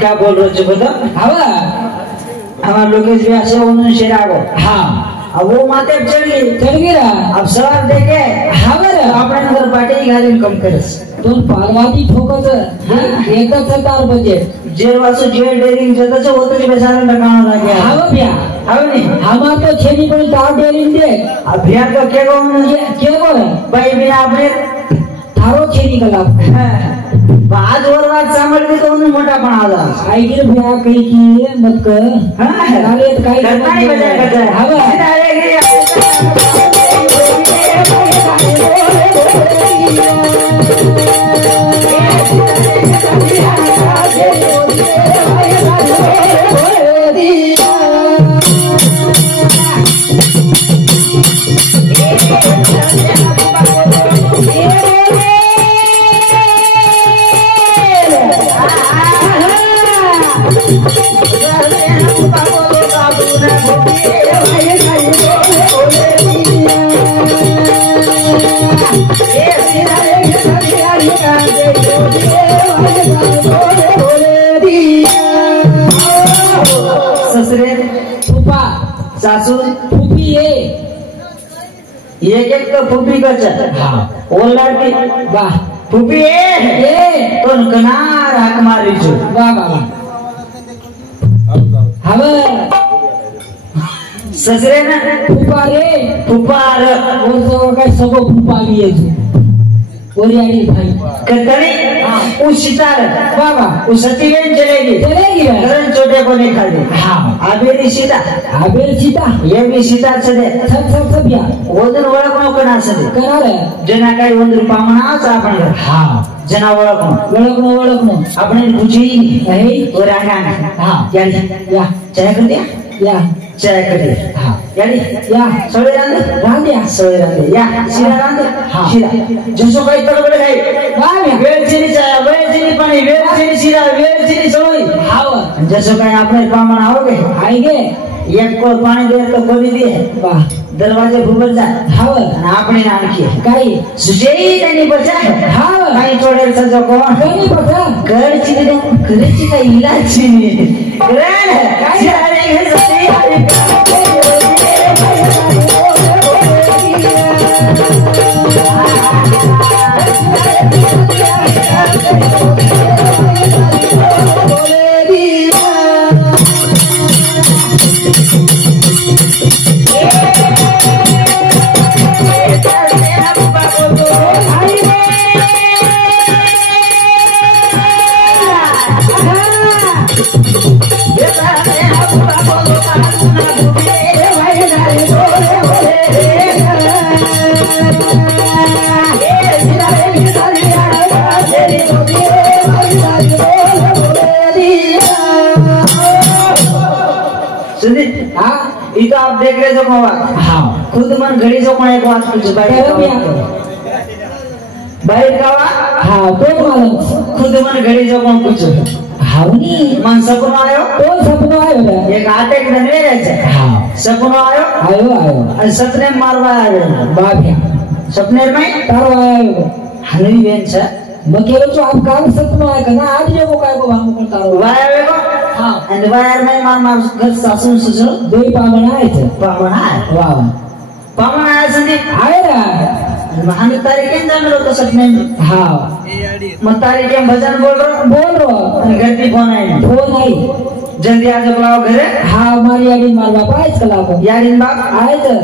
क्या बोल रहे हो बता? हमारे लोकेश भी ऐसे उन्होंने शेरागो अब वो माते चढ़ गई अब सवाल देखे अपने अंदर पार्टी गाड़ी कम करे तो पालवादी ठोकत एकदा सरकार बजेट जेल वासु जेल डेरिंग जता से होते बेचारा टकाना लागे भैया नहीं हमार तो छेनी पर तार डेरिंग दे अभियान का क्या भाई बिना अपने थारो छेनी कला आज और बात समझ में तो उन्हें मोटा बना था आई गिर भैया कहीं की मत कर अरे काई करना ही बजाय ससुरे फूफा सासू फूफी ये तो फूफी का चल वो लड़की वाह फूफी तो कनार हक मारी जो वाह वाह हवे ससुरे ना फूफा वो तो का सबो फूफा लिए जो ओरियाड़ी भाई कतरी वो सितार बाबा वो सतीवेन चलेगी करण छोटे को नहीं खाली आबेरी सीता ये भी सीता सदे सब या वो दिन ओळखणो कना सदे करारे जना काही ಒಂದು पामणाच आपण जना ओळखणो आपण पूछी नहीं तो रागा या चाय कर दिया चाय कर दिया या सोळे रांद या शिरा रांद शिरा जसो काही तडबड काही वेळचीनी चाय वेळचीनी पाणी वेळचीनी शिरा वेळचीनी सोळी जसो काही आपले पामण आओगे आएगे एक को पानी दे तो कोणी दे वाह दरवाजे भूगल जा आपने आणखी काही सुजेई त्यांनी बचा काही थोडे सजो को काही बचा घरची दे घरची काही इलाजची करण काय अरे हे सती तो आप देख रहे जो खुद मन घड़ी जो एक बात पूछ भाई खुद मन घड़ी जो पूछ मन सपनो आयो एक आटे के धनवे रहे सपनो आयो सपने मारवा आयो सपने में तारवा आयो हनवी बेन छ मकेलो तो आप काम सपनो आयो कना आज जो काय को भाम को तारवा वाया को and वायर में मार घर सासू ससुर दो पामण आए थे वाह पामण आए संदी आए हम तारीख के जान लो तो सपने में मैं तारीख के भजन बोल रहा गलती फोन आई जल्दी आ जाओ बुलाओ घरे हमारी यारी मार बापा इस कला को यारी बाप आए थे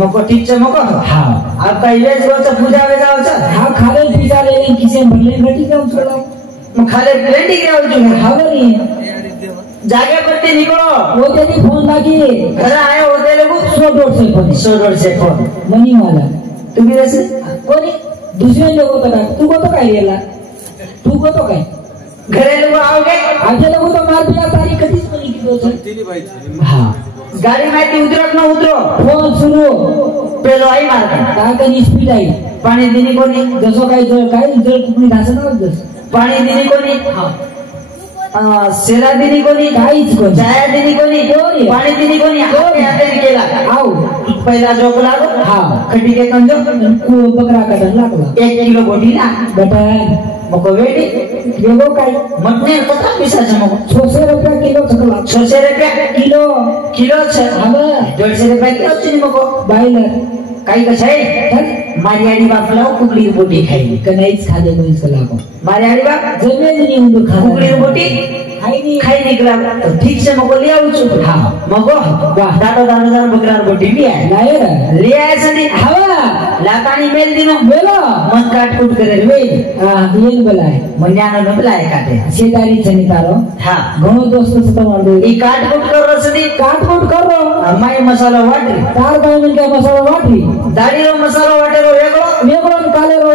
मको ठीक से मको आपका इवेज को तो पूजा वेगा हो खाले पिजा ले किसी भरले घटी के उसको खाले प्लेटी के हो नहीं जागे पड़ते निकलो वो तेरी फोन लगी घर आए होते लोग 100 से फोन मनी वाला तुम्ही रसे कोणी दुसरे लोग तू को तो काय गेला तू तो काय घरे लोग आओगे आधे लोग तो मार दिया तारीख कधीच बनी की दोस्त हाँ गाड़ी में ती उतरो न उतरो फोन सुनो पेलो आई मार काय कनी स्पीड आई पाणी दिनी कोणी जसो काय जर कुठली घास ना जस पाणी दिनी कोणी हाँ सेला दिनी कोणी काहीच कोणी चाया दिनी कोणी पाणी दिनी कोणी हाते केला आओ पहिला जोक लागो हाँ खटी के कंजो को बकरा कटन लागला 1 किलो बोटी ना बेटा मको वेडी वेगो काय मटने कथा पैसा છે मको 600 रुपया किलो सकला 600 रुपया किलो किलो છે હવે 150 रुपया किलो છે मको बायलर काही कशाय मारी आडी बापला कुकडी बोटी खाई कनाईच खाले कोणी सलाको मारी आडी बाप जमे नहीं उंदर खा कुकडी बोटी खाई निकला तो ठीक से मको ले आऊ छु हां मको वाह दादा दादा बकरा बोटी ले आए ले आए सदी हवा लाकानी मेल दिनो मेलो मन काट कूट करे वे हां येन बोलाय मन्यानो न बोलाय काटे सेदारी छनी तारो हां घणो दोस्त से तमार दे ई काट कूट करो सदी काट कूट करो माय मसाला वाटी तार गाय में का मसाला वाटी दाड़ी रो मसाला वाटेरो वेगळो काले रो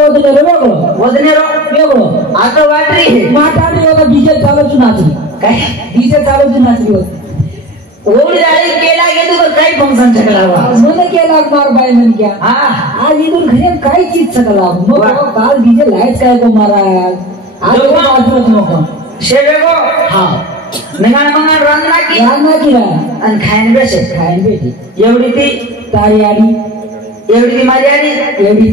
वदने रो वेगळो आता वाटरी माटाडी होता डीजे चालू नाचली काय डीजे चालू नाचली होती ओडी दाड़ी केला गेदू तो काय फंक्शन छकलावा મને केला मार बाय मन क्या हां आज इदून घरे काय चीज छकला मग काल डीजे लाइट काय को मारा आज बाजूच नको शेवेगो हां नगान मंगान रांना की अन खायन बेसे खायन बेटी एवढी ती तारी आडी एवढी ती माझी आडी एवढी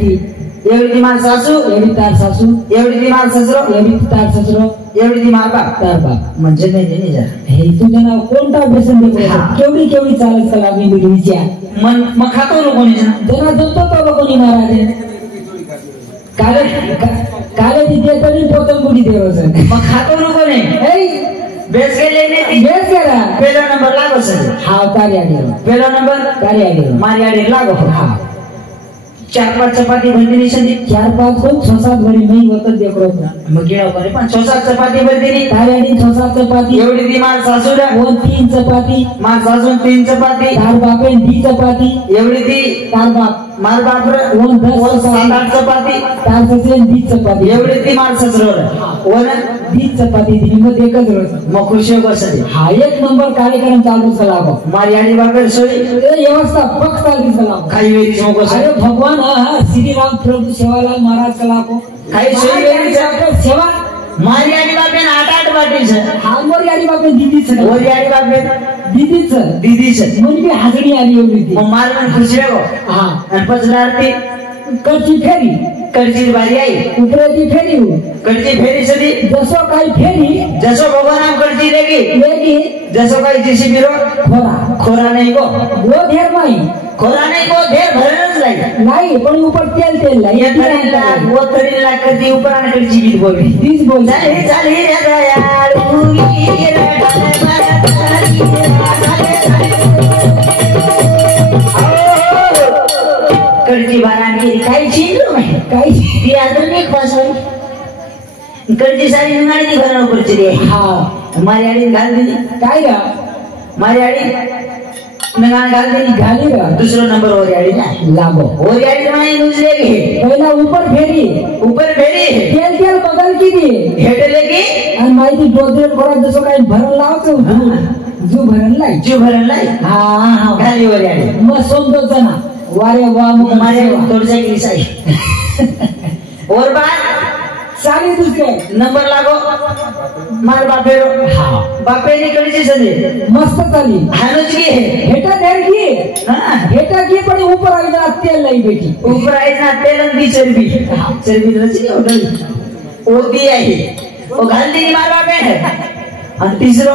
ती मार सासू एवढी तार सासू एवढी ती मार ससरो एवढी ती तार ससरो एवढी ती मार बाप तार बाप म्हणजे नाही जा हे तुझं नाव कोणता व्यसन देतो केवढी केवढी चालत कला मी बिडवीच्या मन मग खातो लोकोनी जना जमतो तो लोकोनी महाराज काले तिथे तरी पोतन बुडी देवस मग खातो लोकोनी ए बेस गेले ने बेस गेला पहिला नंबर लागो सर हा कार्य आले पहिला नंबर कार्य आले मारी आडी लागो हा 4-5 चपाती भरदिनी संदी 4-5 कोण 6-7 भरी नाही होत देखरो मग गेला करे पण 6-7 चपाती भरदिनी कार्य आडी 6-7 चपाती एवढी ती मार सासूला 3 चपाती मार सासून 3 चपाती तार बापे 2 चपाती एवढी ती तार बाप मार बापर 10 7-8 चपाती तार ससे 2 चपाती एवढी ती मार ससरो वन 2 चपाती दिली मग एकच रोज मग खुशी बसली हा एक नंबर कार्यक्रम चालू चलागो मारी आडी बापर सोई व्यवस्था पक्ष चालू चलागो खाई वेरी मको अरे भगवान श्री राम प्रभु सेवालाल महाराज कलाको खाई सोई वेरी सेवा मारी आडी बापेन 8-8 बाटी छे हां मोरी आडी बापे दीदी छे ओरी आडी बापेन दीदी छे मोरी भी हाजरी आली होती मग मार मन खुशी हो हां आणि पचलारती कच्ची फेरी कडची बारी आई उपरेची फेरी कडची फेरी सदी जसो काही फेरी जसो भगवान कडची लेगी जसो काही जेसीबी रो खोरा नहीं को वो धेर माई खोरा नहीं को धेर भरनच नाही पण ऊपर तेल लाई ये तरीला वो तरीला कधी ऊपर आणि कडची गीत बोली तीच बोल झाली रे दयाळ भूमी रे कडची बारांगी काही चिंलो नाही काही ती अजून एक पासोई कडची सारी नंगाडी ती घरावर पडची रे हा मारी आडी घाल दिली काय रा मारी आडी नंगाड घाल दिली घाली रा दुसरा नंबर ओरी आडी ना लागो ओरी आडी माई नुजले गे पहिला ऊपर फेरी तेल बगल की दी हेटले की आणि माहिती डोदे कोडा जसो काही भरण लावतो जू भरण लाई हा घाली ओरी आडी मग सोंदो जना वारे वा मारे तोडचा की साई और बात सारी दूसरे नंबर लागो मार बापेरो हां बापेनी कडची सदे मस्त चाली हानुच की हेटा देर की हां हेटा की पण ऊपर आई ना तेल लाई बेटी ऊपर आई ना तेल आणि चरबी चरबी रची ओडली ओदी आहे ओ घालली मार बापे आणि तिसरो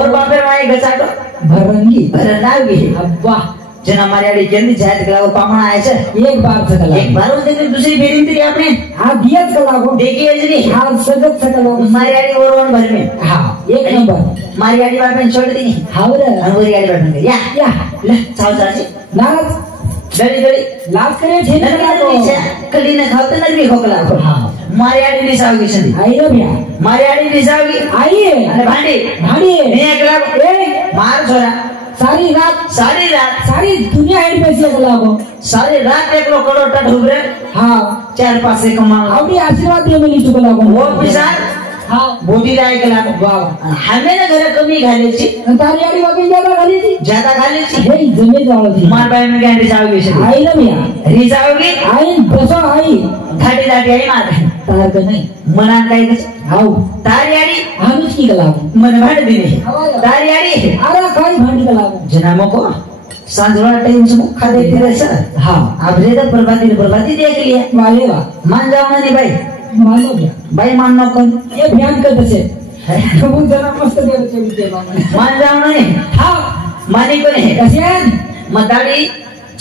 और बापे माई गचाटो भरणगी भरणावी अब्बा जना मारी आडी केंदी जात कलागो पामणा आहे छे एक बार सकला एक बार होते की दुसरी फेरी तरी आपने हां दियत कलागो देखी अजनी हां सगत सकला मारी आडी ओरवन भर में हां एक नंबर मारी आडी बापे छोड़ दी हां रे अनवरी आडी बापे या ले चाव चाची नाराज गली लाज करे छे कलागो कली न खावत नगरी खोकला हां मारी आडी निसावगी छदी आई रे भैया मारी आडी निसावगी आई अरे भांडी ने एकला ए मार छोरा सारी दुनिया हेड में से लागो सारी रात एक लोग करोड़ ढूब रहे हाँ 4-5 से कमा आवड़ी आशीर्वाद दिए मिली चुका लागो वो पिसार हाँ बोधी जाए के लागो वाह हमें ना घर कमी खाली छी तारी आड़ी वाकई ज्यादा खाली थी हे जमे जाओ थी मार भाई में क्या जाओगी से आई ना मिया रिजाओगी आई बसो आई घाटी आई मार तार के नहीं मना काय आओ तारी आड़ी हम की लागो मन भाड़ दिने तारी आड़ी अरे खाई भांडी का लागो जनामो को सांझवा टाइम से खा देती रहे सर हाँ अब रे तो बर्बादी देख लिया वाले वाह मान जाओ ना नहीं भाई मानो क्या भाई मानना कौन ये ध्यान कर दे कबूल जना मस्त दे चली दे मान जाओ ना नहीं हाँ मानी को नहीं कसियन मताड़ी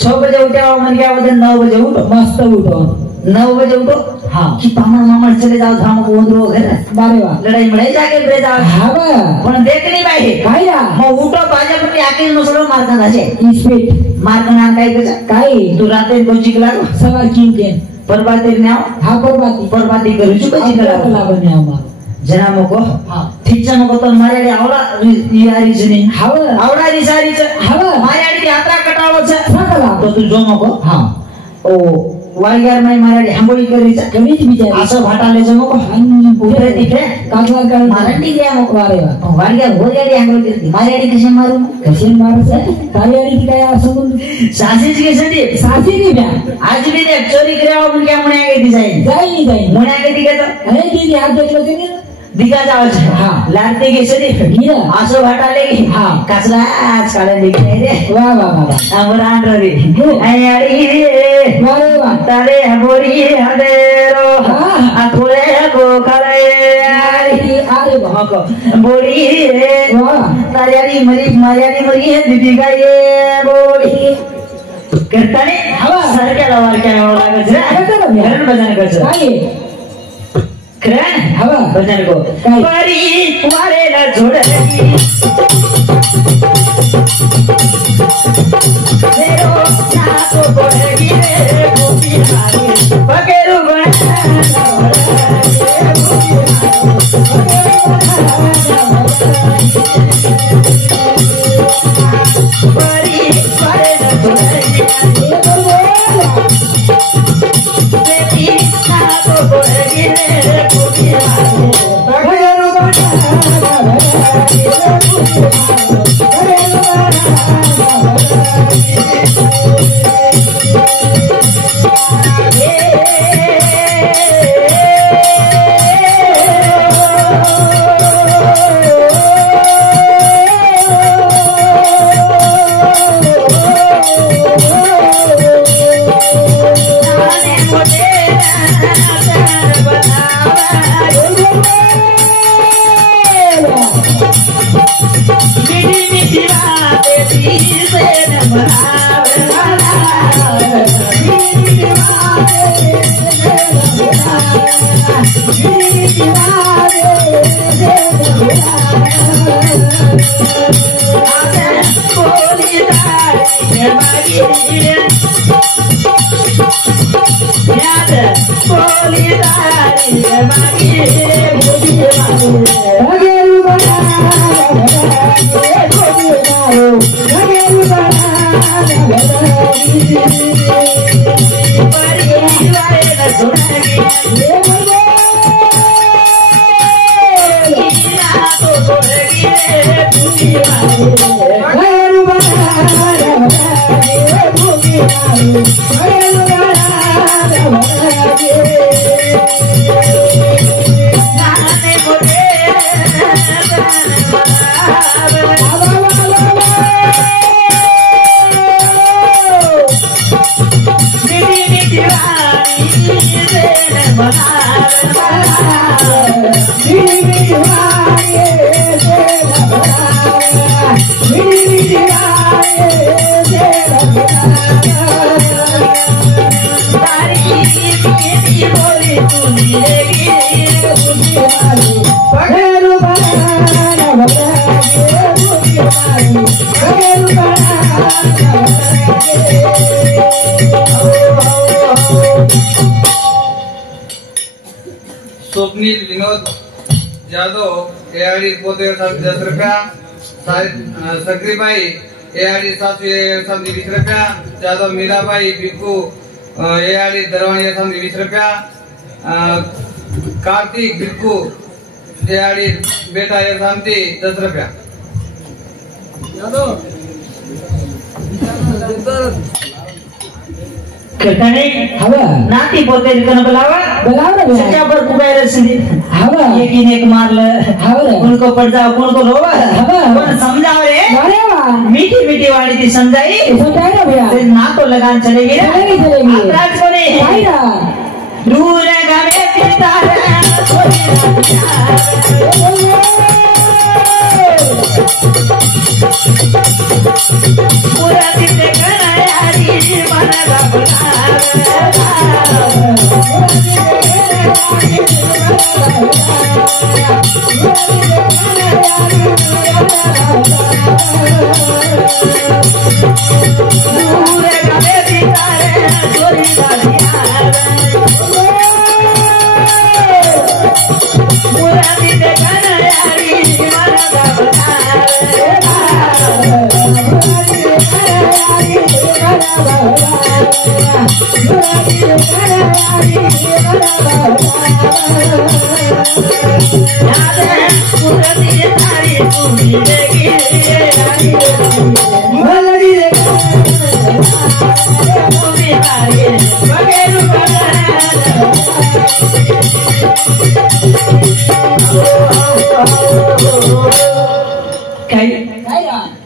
6 बजे उठे और मन क्या बोलते 9 बजे उठो मस्त उठो 9 बजे उठो हाँ कि मामा चले जाओ धाम को उधर घर बारे वाह लड़ाई मड़ाई जाके ब्रे जाओ हाँ बा पण देख नहीं भाई काया मैं उठो बाजा पर आके मसलो मारता था जे स्पीड मारता नाम काई तू राते को चिकला सवार की के परबाती ने आओ हाँ परबाती करू छु को चिकला बने आओ जना मको हाँ ठीक मको तो मारे आवड़ा यारी जनी हाँ आवड़ा रिसारी छ हाँ मारे यात्रा कटावो छ सकला तो तू जो मको हाँ ओ वाळग्यार माई मारे हंबोळी करी छ कमीच बिचारी असं भाटाले जो मको उठे तिथे कागला कर मारंडी गया मको वारे वा वाळग्यार हो गाडी हंबोळी करती मारे कशी मारू कशी मारू तारी की काय असं सासीच के सदी सासी की ब्या आज भी देख चोरी करावा पण क्या मुण्या के जाई मुण्या के दिगे तो अरे दीदी हाथ देख लो के दिगा जाओ हाँ लाडते के सदी आसो भाटाले हाँ कसला आज काले दिखे रे वाह वाह वाह अमरान रे आयाड़ी रे वारे वाह तारे हबोरी हदेरो अकुले को करे अरे वाह को बोड़ी रे वाह तायारी मरी है दीदी का ये बोड़ी करताने हवा सर के लवार के लवार का घर बजाने का चाहिए करण हवा बजाने को परी वारे न छोड़ेगी मेरो नाको पड़ेगी रे गोपी हारी पकेरू परी वारे न छोड़ेगी बेटी नाको पड़ेगी रे गोपी हारी पकेरू स्वप्नील विनोद जाधव यावेळी पोते 10 रुपया, सगरीबाई एआडी 720 रुपया, जादव मीराबाई बिक्कू एआडी दरवानी 20 रुपया, कार्तिक बिक्कू एआडी बेटा 10 रुपया। कीर्तने हवा नाती पोते लिखन बुलावा बुलावा ना सच्चा पर कुबेर सिंधी हवा एक ही एक मार ले हवा उनको पड़ जाओ उनको रोवा हवा कौन समझाओ रे अरे वाह मीठी मीठी वाली थी समझाई समझाए ना भैया फिर ना तो लगान चलेगी ना चलेगी अपराध को नहीं भाई ना दूर गवे पितारे पूरा दिन देखना यारी मन दूर गवे पितारे चोरी पूरा दिन देखना यारी मन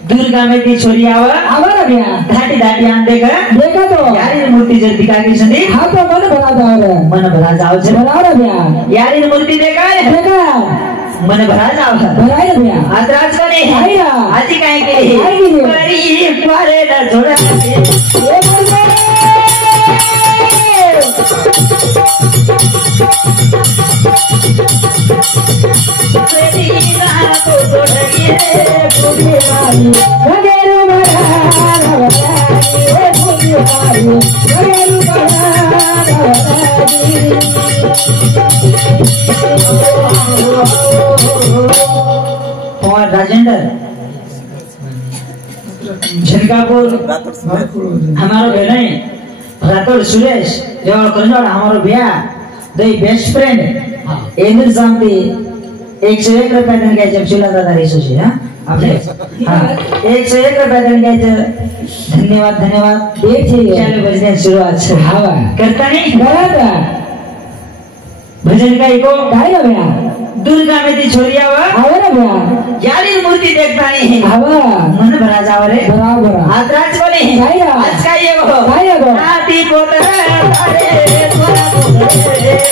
दुर्गा में ती छोरी आवा आवा भैया धाटी धाटी आन देखा देखा तो यारी मूर्ति जब दिखा के सुनी हाँ तो मन बना जाओ मन भरा जाओ छे बनाओ ना भैया यारी मूर्ति देखा है देखा मन भरा जाओ बनाए ना भैया आतराज को नहीं भाई ना आजी काहे के लिए काहे के लिए? बड़ी मारे ना छोड़ा ये बोल तेरी ना तो छोड़िए भूली मारी बगैरू बड़ा ये भूली मारी बगैरू और राजेंद्र झनकापुर हमारो बहन रातोड़ सुरेश जवाल करजोड़ हमारो भैया दो बेस्ट फ्रेंड इंद्र शांति 101 रुपया देने के जब चुला दादा रेसो जी हाँ आपने हाँ 101 रुपया देने के धन्यवाद धन्यवाद चलो भजन शुरुआत हवा करता नहीं बराबर भजन का एको भाई ना भैया दुर्गा में ती छोरिया हुआ आवा ना भैया यारी मूर्ति देखता नहीं हवा मन भरा जाओ रे बराबर आतराज को नहीं भाई ना आज का ये वो भाई ना वो नाती पोता अरे तोरा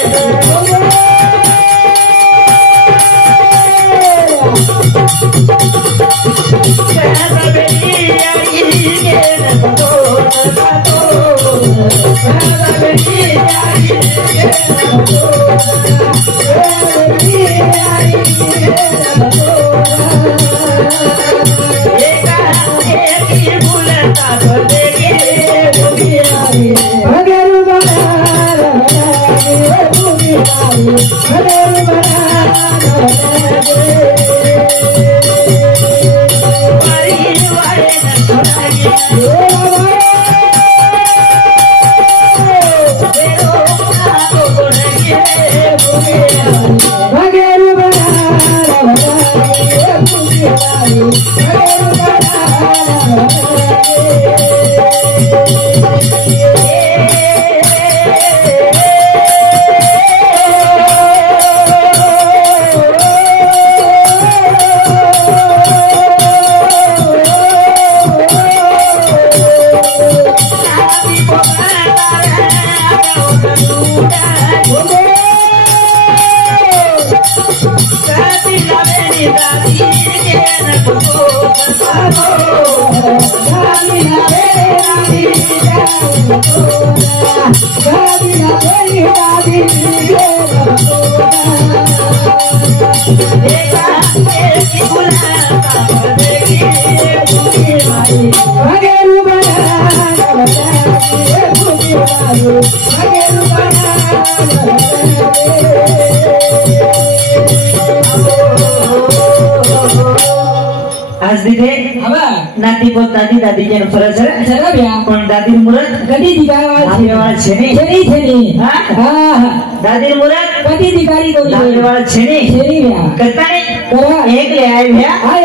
आज दिखे हवा नाती पोत नाती दादी के फरक है चला भैया पण दादी मुरत कदी दिखावा वाला छेनी छेनी हां हां दादी मुरत कदी दिखारी को दादी वाला छेनी भैया करता नहीं करा एक ले आए भैया हां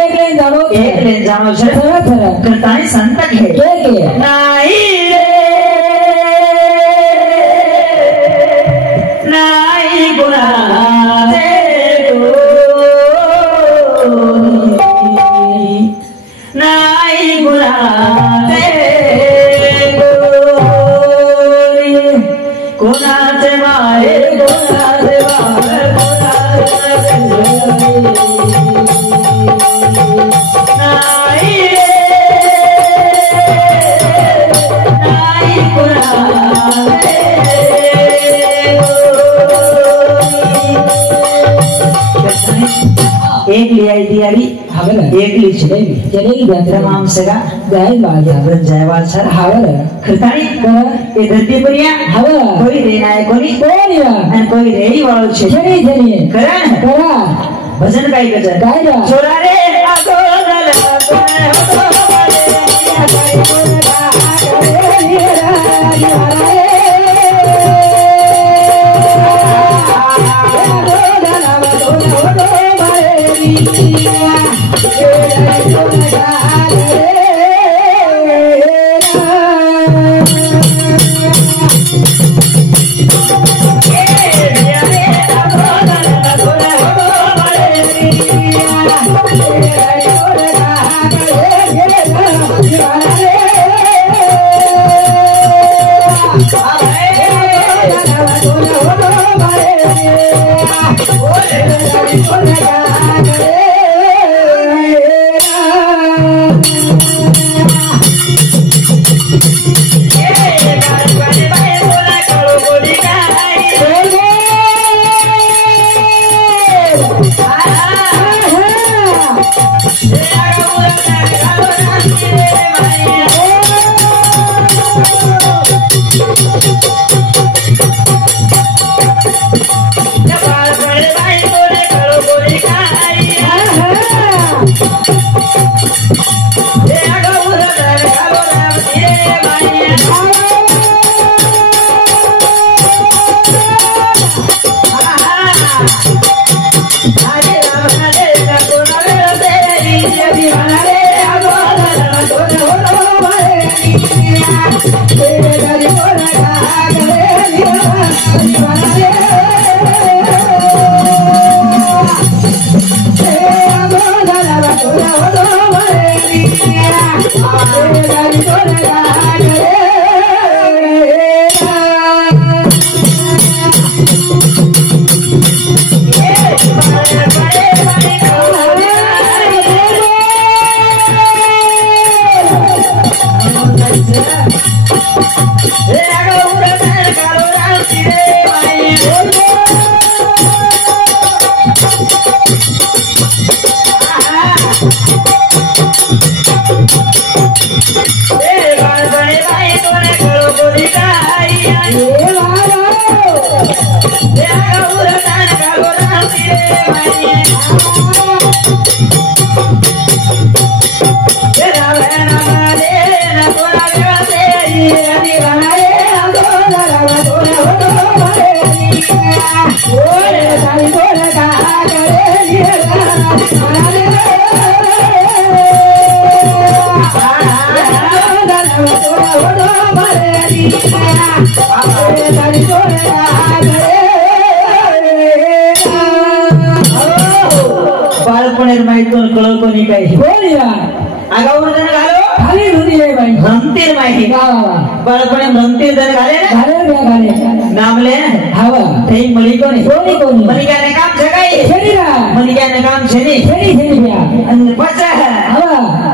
एक ले जानो सर थरा करता नहीं संतक है के नहीं नहीं गुना नहीं गुना गुना माए एक ले आई दियारी हावल एक ले चलेगी तमाम सगा जाय बाजा जयवाल सर हावल खरतानी ये धरती पर हावल कोई देना है कोई कोनिया आणि कोई रेई वाळो छे चली करा भजन काय गजर काय छोरा रे आगो दल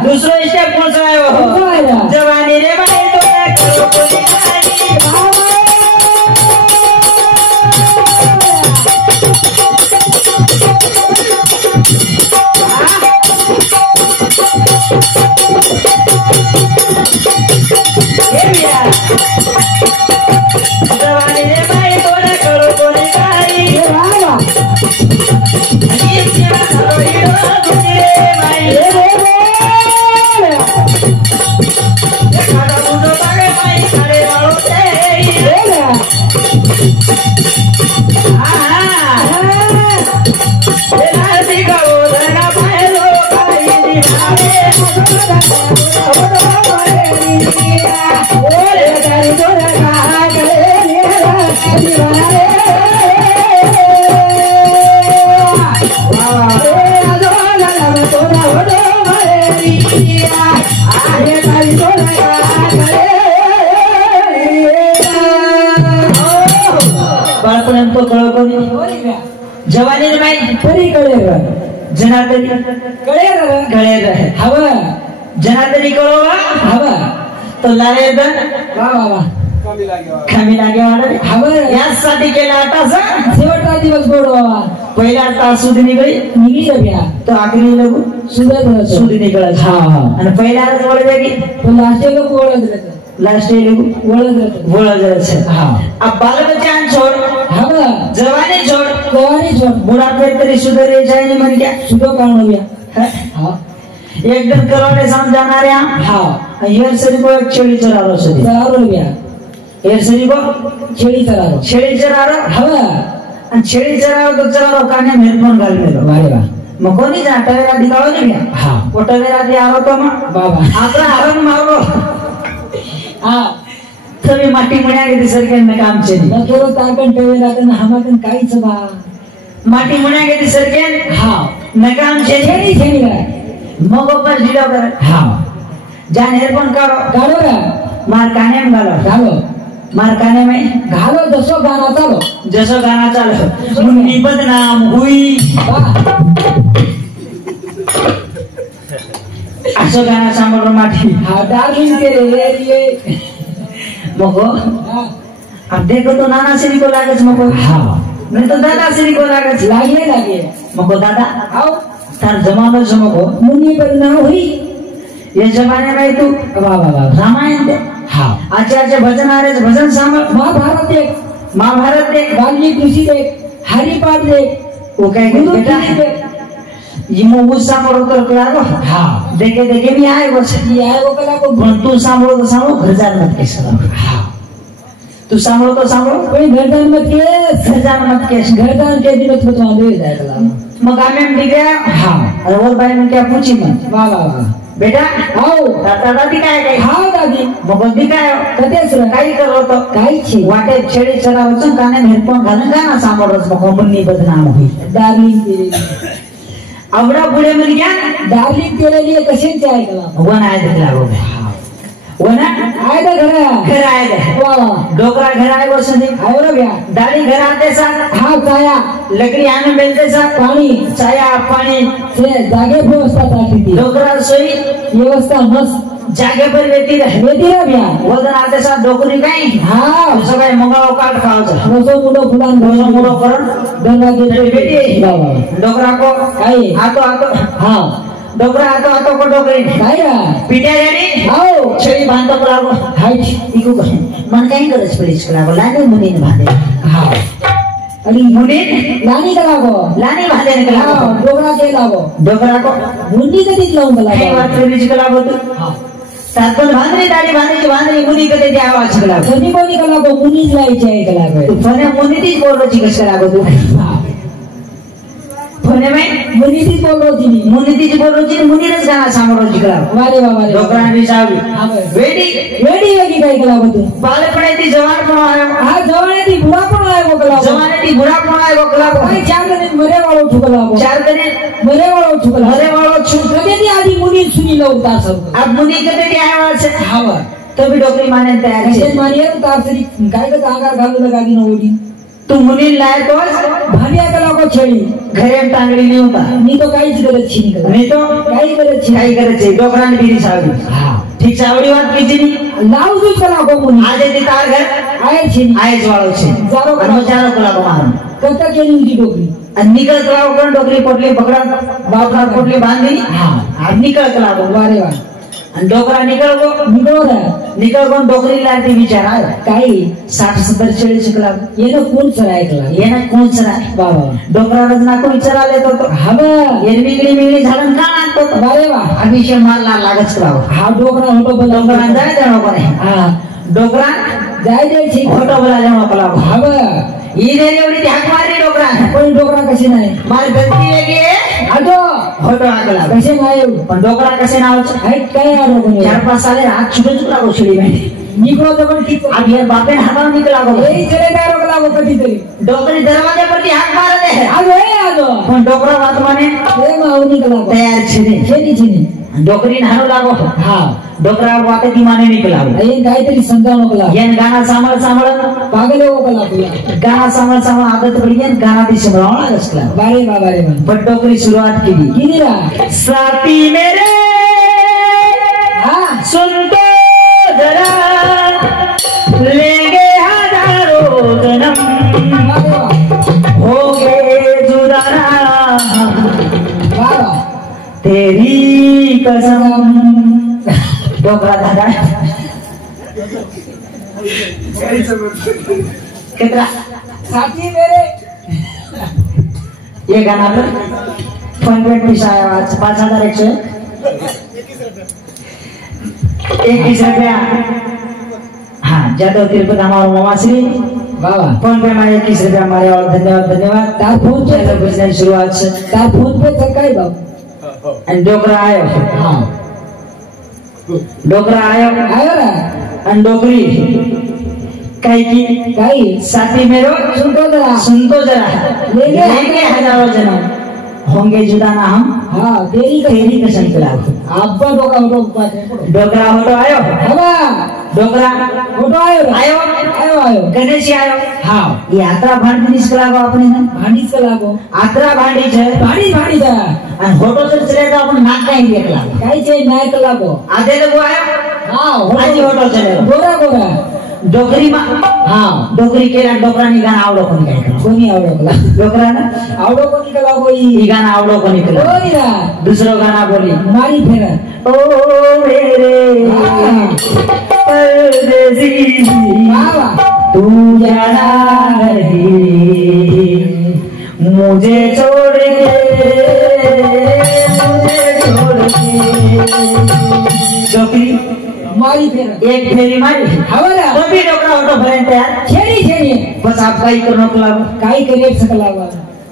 दूसरो स्टेप कौन सा है वो जवानी रे भाई तो बाळपण तो कळ कोणी जवानी नाही तरी कळेल जनार्दनी कळेल हवा जनार्दनी कळो हवा तो लारे दन वा वा वा कमी लागे वाढ हवं यासाठी केला आटाचा शेवटचा दिवस गोडवा पहिला तास सुधी निघली गया तो आखरी लगू सुधी निघळ हा आणि पहिला वळ वेगळी तो लास्ट लोक वळत लास्ट लोक वळत हा अब बाल बच्चा छोड़ हवं जवानी छोड़ बुढ़ापे तरी सुधरे जाए मन क्या सुधो कारण गया हा एकदम करोड़े समझाना रे हा हेर सरी को एक छेड़ी चरारो सरी चरारो गया हेर सरी को छेड़ी चरारो हवा आणि छेड़ी चरारो तो चरारो काने मेरफोन घाल मेलो वारे वा मग कोणी जा टवेरा दिखाओ ने भैया हा टवेरा दे आरो तो बाबा आपला हरण मारो हा सभी माटी मण्या के सरके में काम छे न केरो ताकन टवेरा कन हमाकन काईच बा माटी मण्या के सरके हा न काम छे छेड़ी मग ऊपर जिलो कर हा जान हेरफोन काढो रे मार काने में घालो मार काने में घालो जसो गाना चालो मुन्नी बदनाम हुई असो गाना सांभळो माठी हा डार्लिंग तेरे ये मगो अब देखो तो नाना श्री को लागच मगो हा नहीं तो दादा श्री को लागच लागे मगो दादा आओ तार जमानो समको मुन्नी बदनाम हुई ये जमाने में तू वाह रामायण दे हाँ आचे भजन आ रहे भजन सांभळ महाभारत देख वाल्मीकि कृषि देख हरिपाठ देख वो कह के बेटा ये मुझ सांभळो तो कलागो हाँ देखे भी आए वो कलागो पण तू सांभळो तो सांभळो घरदार मत के सलाम हाँ तू सांभळो तो सांभळो कोई घरदार मत के घरदार के दिन तो आंदे जाए कलाम मग आम्ही दिख गया हाँ और वो भाई ने क्या पूछी मन वाह बेटा आओ दादी काय हाँ दादी मग दिखायो कधीच काही करलो तो काही छी वाटे छेड़ी चरावचं काने हेडफोन घालून गाणं सांभळत मग मुन्नी बदनाम हुई डार्लिंग तेरे आवडा पुढे म्हण क्या डार्लिंग तेरे लिए कसे जाय कला वन आए दिखला हो वना आए तो घर आए वाह डोकरा घर आए वो संदीप आयो रे भैया दादी घर आते साथ हाँ छाया लकड़ी आने मिलते साथ पानी छाया पानी से जागे व्यवस्था चाहती थी डोकरा सोई व्यवस्था मस्त जागे पर लेती रहे भैया वो दिन आते साथ डोकरी गई हाँ सगळे मंगळो काट खाओ रोसो मुडो करून दरवाजे बेटी डोकरा को काय आतो हाँ डोकरा आतो को डोकरी काय पिट्या रेडी आओ छेड़ी बांधतो लागो हाय इको मन काय करस पडीस लागो लाने मुनी ने बांधे हां अली मुनी लानी बांधे ने लागो डोकरा को मुनी कधी लावून लागो काय वाट करीच लागो तू हां सातन बांधरी मुनी कधी द्यावा लागो कोणी लागो मुनीच लायची आहे लागो तू फने मुनी तीच बोलरोची कशी लागो तू फने में मुनी तीच बोलरोची मुनीरच गाणं सांभळोची कला वारे डोकरांनी सावली वेडी वेगी काय कला तू बालपणाची जवानपण आयो हा जवानाची बुढापण आयो कला जवानाची बुढापण आयो कला काय चार दिन मरे वाळो ठुकला मरे वाळो छुक कधी आधी मुनी सुनी लवता सब अब मुनी कधी आयो से हावा तभी डोकरी माने तयार है मानिए तार से काय का आकार घालू लगा दी नोडी तू मुनी लाय तो भालिया कला को छेड़ी घरे टांगड़ी नहीं होता नहीं तो काई गरज छी नहीं तो काई गरज छी डोकरान बीरी सावडी हां ठीक सावडी बात कीजिनी लाव जो कला को मुनी आजे ती तार घर आए छी आए वाळो छी जारो कला को मार कत्ता केली उठी डोकरी आणि निकळ कला को डोकरी पोटली पकड़ा बापरा पोटली बांधी हां अब निकळ कला को वारे वा आणि डोकरा निकळ को डोकरी लाती बिचारा काही 60-70 40 शिकला येना कोण चराय बाबा डोकरा रजना को विचारा लेतो तो हवा ये मिगली झाडन का आणतो वारे वा अभिषेक मारला लागच कराव हा डोकरा होतो डोकरा जाय देणो करे हा डोकरा जाय दे छी फोटो बोला देणो कला हवा ही रे एवढी हाक मारली डोकरा पण डोकरा कशी नाही मार गलती वेगळी आहे आजो होतो आगला कसे नाही पण डोकरा कसे नावाचं आहे काय आलो कोणी 4-5 साले हात छुटे चुकला गोष्टी माहिती निघलो तर पण ठीक अब यार बापे हाता निकला गो ए चले काय रोकला गो कधीतरी डोकरी दरवाजे परती हाक मारत आहे आजो ए आजो पण डोकरा वात माने ए माऊ निघला गो तयार छेने छेनी डोकरी नानो लागो हा डोकरा वात ती माने निकला ए काहीतरी संगा नोकला येन गाना सांभाळ पागल हो कला तुला गाना सांभाळ आदत पडी येन गाना ती संभाळवा लागला बारे बाबा रे पण डोकरी सुरुवात केली किती रा साथी मेरे हा सुन तो जरा लेंगे हजारों जन्म होगे जुदा बाबा तेरी कसम डोकरा दादा कितना साथी मेरे ये गाना पर फोन पे पैसा आया आज 5100 21 रुपया हाँ जादव तिरुपति हमारा मामाश्री बाबा फोन पे में 21 रुपया हमारे और धन्यवाद तार फोन पे चलो बिजनेस शुरुआत से तार फोन पे था काय बाबा एंड डोकरा आयो हाँ डोकरा आयो आयो रा एंड डोकरी कहीं की काय साथी मेरो सुन तो जरा लेंगे हजारों जन्म होंगे जुदा ना हम हाँ तेरी कसम खिलाओ अब्बा डोका डोकरा होटो आयो हवा डोकरा फोटो आयो रा आयो आयो आयो गणेश आयो हाँ यात्रा भांडी निष्कलागो अपने ना भांडी लागो यात्रा भांडी छे भांडी जा आणि होटो जर चले तो आपण नाक काही देखला काय छे नायक लागो आधे लोग आयो हाँ आजी होटो चले गोरा गोरा डोकरी मा हाँ डोकरी केला डोकरानी गाणं आवडो कोणी काय कोणी आवडला डोकरा ना आवडो कोणी कला ही गाणं आवडो कोणी केलं कोणी रा दुसरं गाणं बोली मारी फेरा ओ मेरे परदेसी बाबा तू जाना नहीं मुझे छोड़ के डोकरी मारी फेरा एक फेरी मारी हवरा तो भी डोकरा होटो भरें तयार छेड़ी बस आप काही करू नको लागू काय करे सकला बा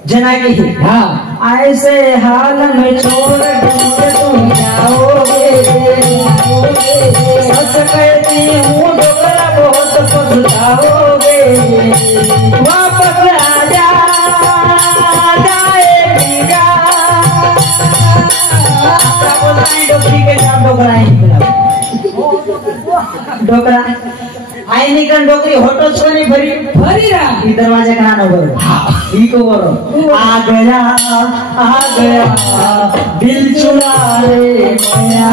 जना की हाँ ऐसे हाल में छोड़ के तुम जाओगे सच कहती हूँ डोकरा बहुत पछताओगे वापस आ जाएगा डोकरी के नाम डोकरा आई निकल डोकरी होटो छोनी भरी फरी रा ई दरवाजे का नाम बोलो ई को बोलो आ गया दिल चुरा रे माया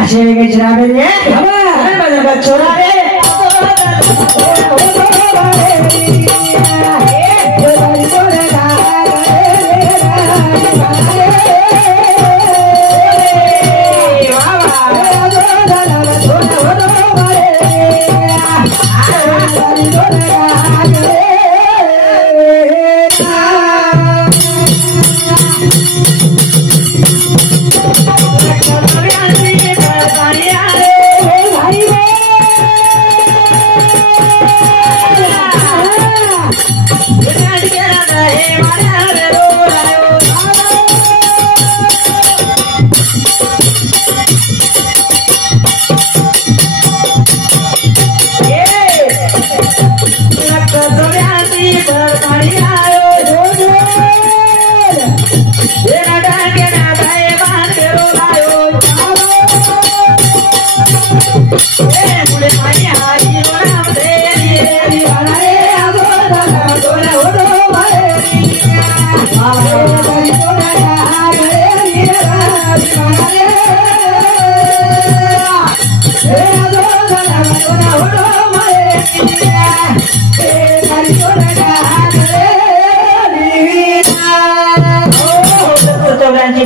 आशे के चुरा रे हवा चुरा रे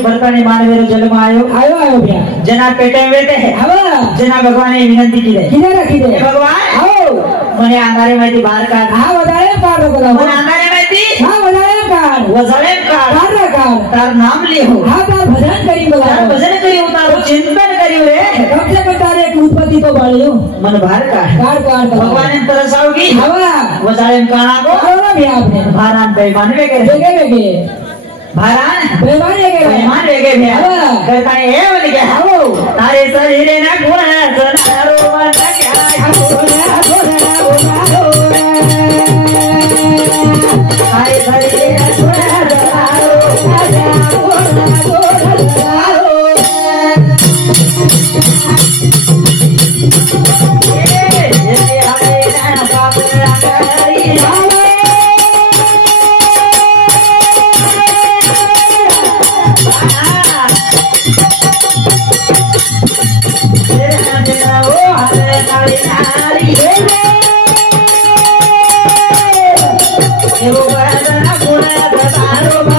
भरताने मानवेर जन्म आयो भैया जना पेटे में बैठे है जना भगवान ने विनंती की है भगवान आओ मने अंधारे में बाहर का वजाळे काढ मने अंधारे में वजाळे काढ तार नाम लिहो तार भजन करी तार भजन करी उतारो चिंतन करी रही रे कब से बता रहे कि उत्पत्ति को बाड़ियो मन भार का कार भगवान ने तरसाओगी हवा वजारे में काना को करो भी आपने भारान बेईमान वेगे बेगे भारान बेईमान वेगे भी करता है ये बोल के हाओ तारे शरीर ना गुण सनारो मन क्या तारे शरीर ना गुण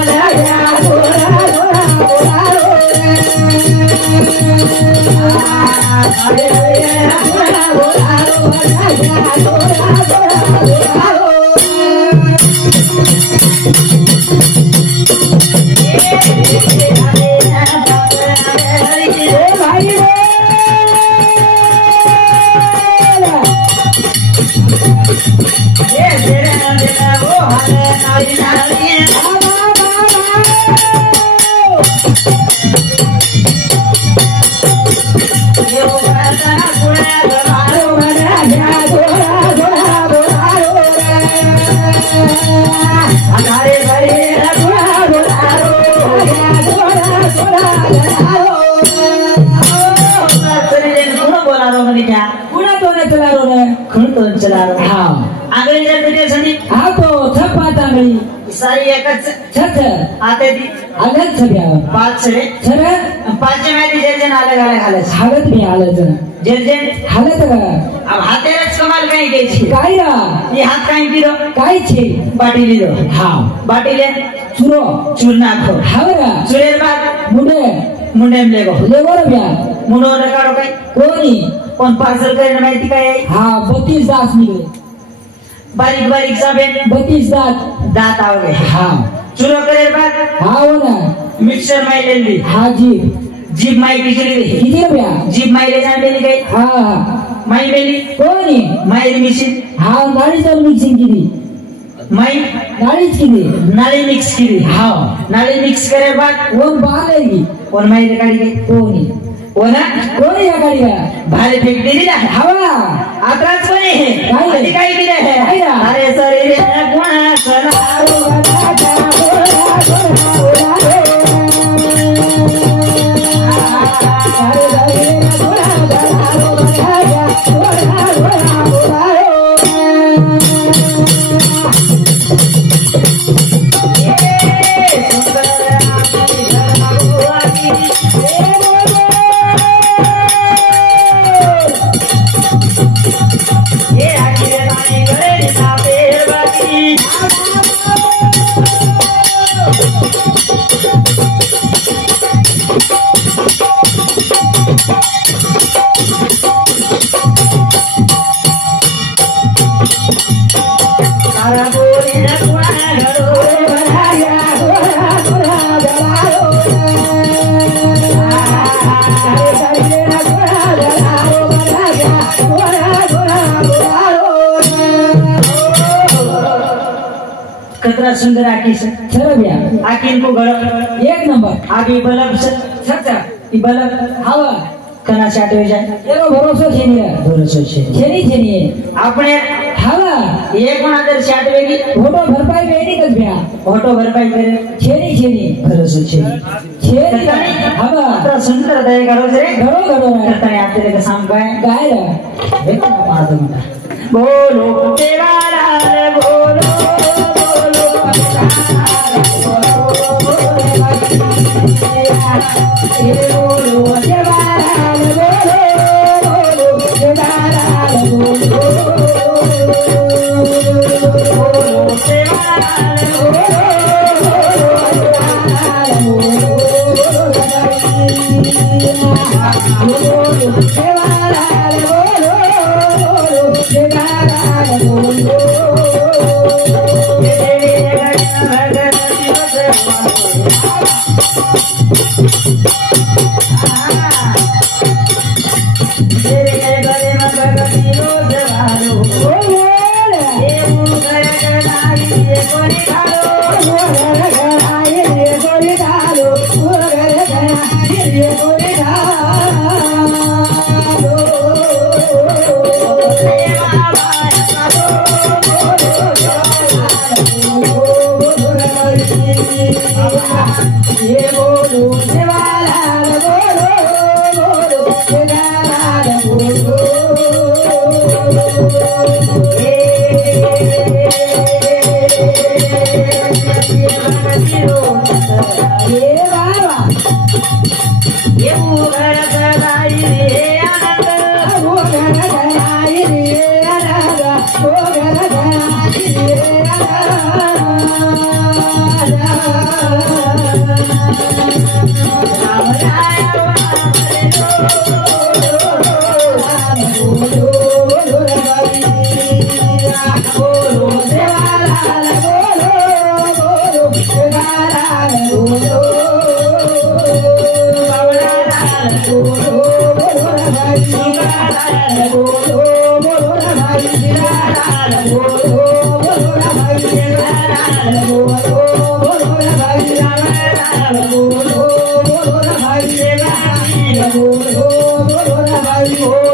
चला रहा हाँ आंगली जब सनी हाँ तो छप पाता आंगली सारी एक छत आते थी अलग छब्या पांच छरे छरे पांच में थी जर्जन अलग अलग हालत भी हालत जर्जन हालत अब हाथे रच कमाल कहीं गई थी काई ना ये हाथ कहीं की दो काई छे बाटी ली दो हाँ बाटी ले चुरो चूरना खो हावरा चुरेर बाद मुंडे में लेगो बिया मुंडो रकाड़ो कहीं कोनी कौन पार्सल करने में थी कहीं हाँ 32 दांत निकले बारीक बारीक सबे 32 दांत आओ गए हाँ चूरो करे बाद हाँ वो ना मिक्सर में ले ली हाँ जीप माई बिजली गई किधर भैया जीप माई ले जाने मिल गई हाँ माई मिली कोनी माई मिक्सिंग हाँ नाली तो मिक्सिंग की थी माई नाली की थी नाली मिक्स की थी हाँ नाली मिक्स करे बाद वो बालेगी कौन माई गाड़ी गई कोनी वो ना कोनी या गाड़ी गया भाले फेंक दे ना हवा आकाश बने हैं काई अधिकारी भी रहे काई ना अरे शरीर में गुण सनारो कतरा सुंदर आकी से छरबिया आकी इनको गड़ो एक नंबर आगे बलब से छक्का ई बलब हवा कना चाटे हो जाए एरो भरोसा छेनी भरोसा छेनी अपने हवा एक मनादर चाटवेगी फोटो भरपाई बेनी कस बिया फोटो भरपाई करे छेनी भरोसा छेनी हवा कतरा सुंदर दे गड़ो रे गड़ो करता है आप तेरे के साम गाय देखो मार दो बोलो तेरा लाल बोलो Oh